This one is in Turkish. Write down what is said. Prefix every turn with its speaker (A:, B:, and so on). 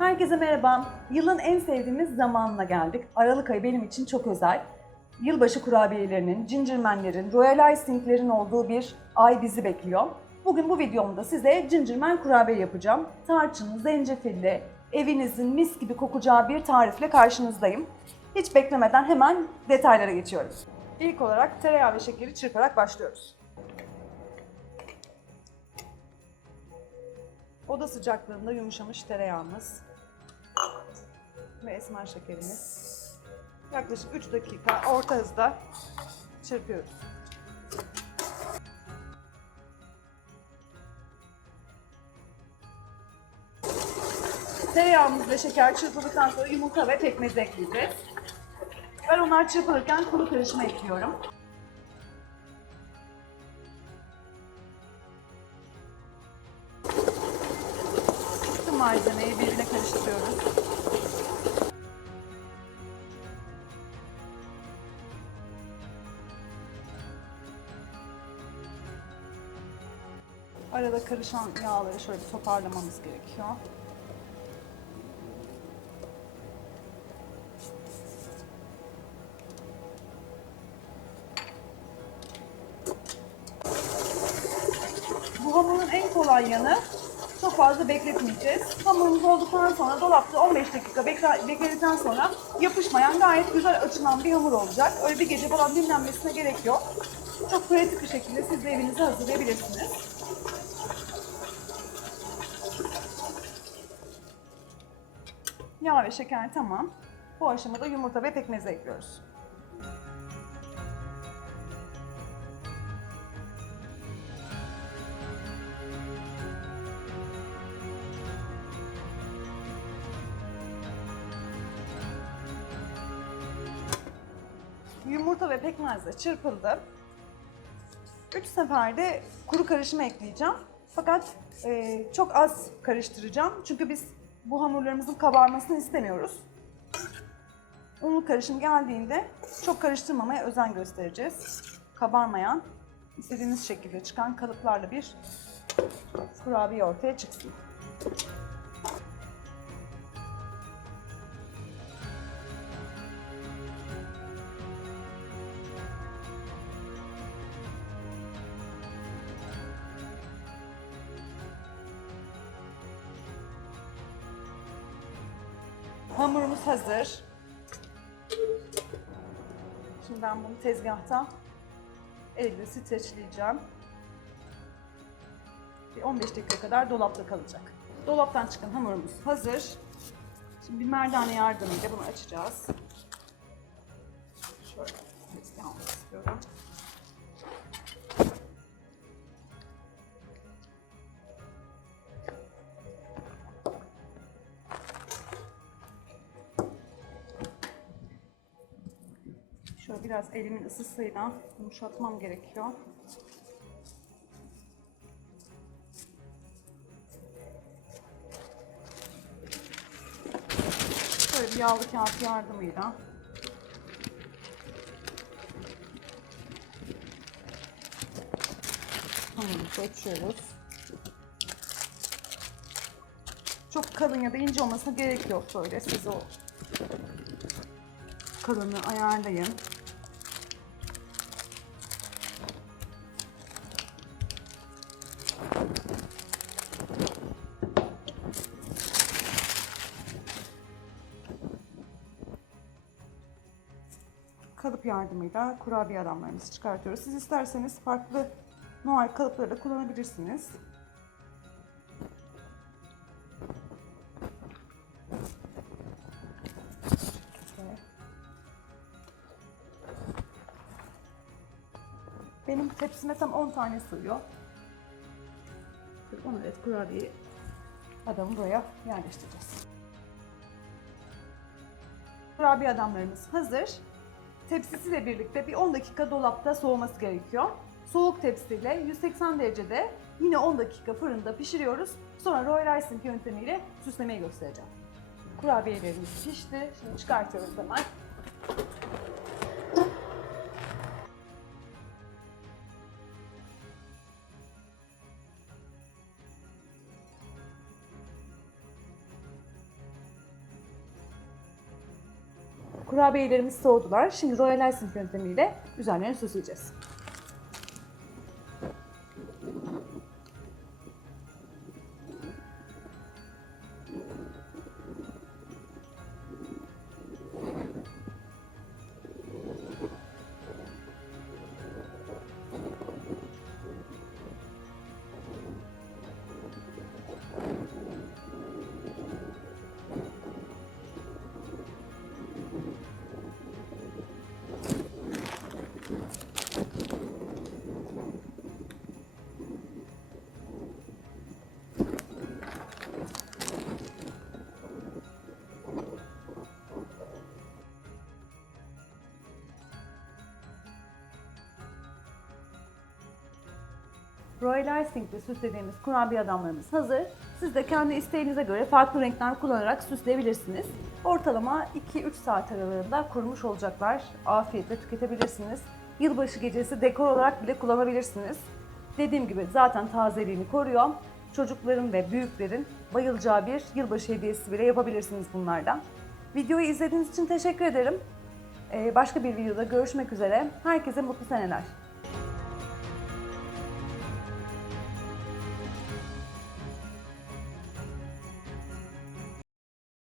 A: Herkese merhaba. Yılın en sevdiğimiz zamanına geldik. Aralık ayı benim için çok özel. Yılbaşı kurabiyelerinin, cincirmenlerin, royal icing'lerin olduğu bir ay bizi bekliyor. Bugün bu videomda size cincirmen kurabiye yapacağım. Tarçınlı, zencefilli, evinizin mis gibi kokacağı bir tarifle karşınızdayım. Hiç beklemeden hemen detaylara geçiyoruz. İlk olarak tereyağı ve şekeri çırparak başlıyoruz. Oda sıcaklığında yumuşamış tereyağımız ve esmer şekerimiz. Yaklaşık 3 dakika orta hızda çırpıyoruz. Tereyağımız ve şeker çırpıldıktan sonra yumurta ve pekmez ekleyeceğiz. Ben onlar çırpılırken kuru karışımı ekliyorum. Tüm malzemeyi birbirine karıştırıyoruz. Arada karışan yağları şöyle bir toparlamamız gerekiyor. Bu hamurun en kolay yanı çok fazla bekletmeyeceğiz. Hamurumuz olduktan sonra dolapta 15 dakika bekle- bekledikten sonra yapışmayan gayet güzel açılan bir hamur olacak. Öyle bir gece falan dinlenmesine gerek yok. Çok pratik bir şekilde siz de evinize hazırlayabilirsiniz. Yağ ve şeker tamam. Bu aşamada yumurta ve pekmezi ekliyoruz. Yumurta ve pekmez de çırpıldı. 3 seferde kuru karışımı ekleyeceğim. Fakat e, çok az karıştıracağım. Çünkü biz bu hamurlarımızın kabarmasını istemiyoruz. Unlu karışım geldiğinde çok karıştırmamaya özen göstereceğiz. Kabarmayan, istediğiniz şekilde çıkan kalıplarla bir kurabiye ortaya çıksın. Hamurumuz hazır. Şimdi ben bunu tezgahta elde streçleyeceğim. Bir 15 dakika kadar dolapta kalacak. Dolaptan çıkan hamurumuz hazır. Şimdi bir merdane yardımıyla bunu açacağız. Şöyle biraz elimin ısısıyla yumuşatmam gerekiyor. Şöyle bir yağlı kağıt yardımıyla hamurumuzu açıyoruz. Çok kalın ya da ince olmasına gerek yok böyle siz o kalını ayarlayın. Kalıp yardımıyla kurabiye adamlarımızı çıkartıyoruz. Siz isterseniz farklı Noel kalıpları da kullanabilirsiniz. Benim tepsime tam 10 tane sığıyor. 10 adet kurabiye adamı buraya yerleştireceğiz. Kurabiye adamlarımız hazır. Tepsisiyle birlikte bir 10 dakika dolapta soğuması gerekiyor. Soğuk tepsiyle 180 derecede yine 10 dakika fırında pişiriyoruz. Sonra royal icing yöntemiyle süslemeyi göstereceğim. Kurabiyelerimiz pişti. Şimdi çıkartıyoruz hemen. Kurabiyelerimiz soğudular. Şimdi Royal Icing yöntemiyle üzerlerini süsleyeceğiz. Icing ile süslediğimiz kurabiye adamlarımız hazır. Siz de kendi isteğinize göre farklı renkler kullanarak süsleyebilirsiniz. Ortalama 2-3 saat aralığında kurumuş olacaklar. Afiyetle tüketebilirsiniz. Yılbaşı gecesi dekor olarak bile kullanabilirsiniz. Dediğim gibi zaten tazeliğini koruyor. Çocukların ve büyüklerin bayılacağı bir yılbaşı hediyesi bile yapabilirsiniz bunlardan. Videoyu izlediğiniz için teşekkür ederim. Ee, Başka bir videoda görüşmek üzere. Herkese mutlu seneler.